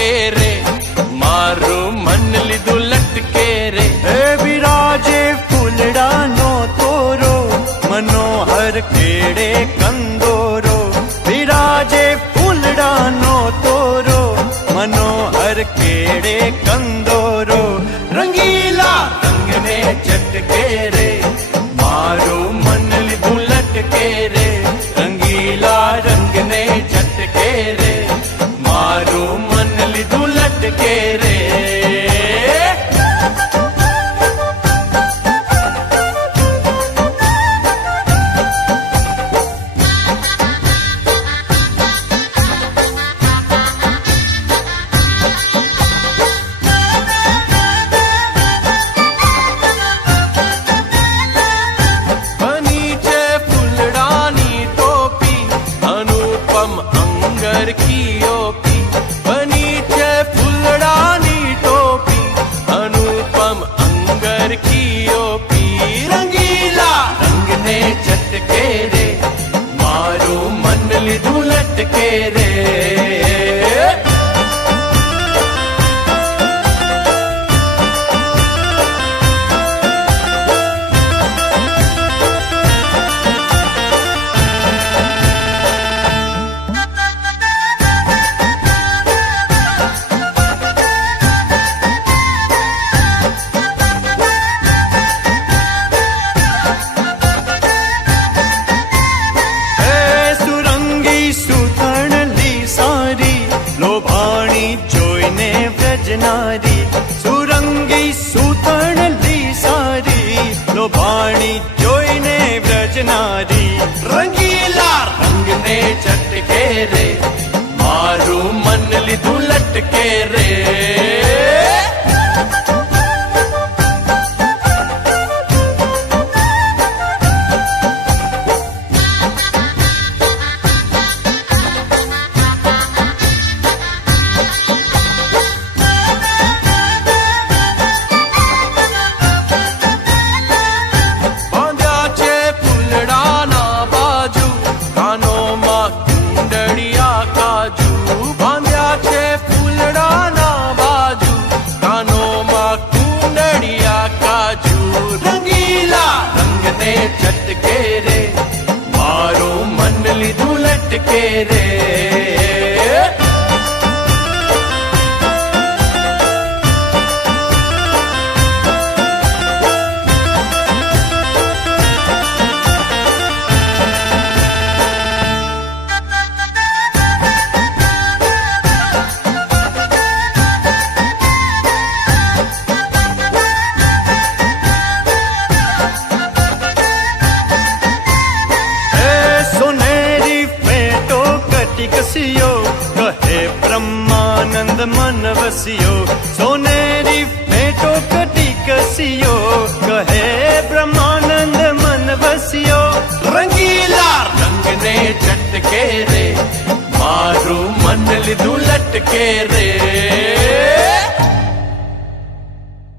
झटके रे, मारू मन लीधु लटके रे। हे विराजे फूलड़ानो तोरो, मनोहर केड़े कंदोरो। विराजे फूलड़ानो तोरो, मनोहर केड़े कंदोरो। रंगीला रंग ने झटके रे, मारू मन लीधु लटके रे। रंगीला रंग ने झटके रे, मारू मन लीधु लटके रे। की ओपी बनी छे फूलड़ानी टोपी, अनुपम अंगर की ओपी। रंगीला रंग ने झटके रे, मारू मन लीधु लटके रे। नारी सुरंगी सूतणली सारी, लोभाणी जोईने व्रज नारी। रंगीला रंग ने झटके रे, मारू मन लीधु लटके रे। झटके रे, मारो मन लीधु लटके रे। कसियो कहे ब्रह्मानंद मन वसियो, सोनेरी फेटो कटी कसियो कहे ब्रह्मानंद मन वसियो। रंगीला रंग ने झटके रे, मारू मन लीधु लटके रे।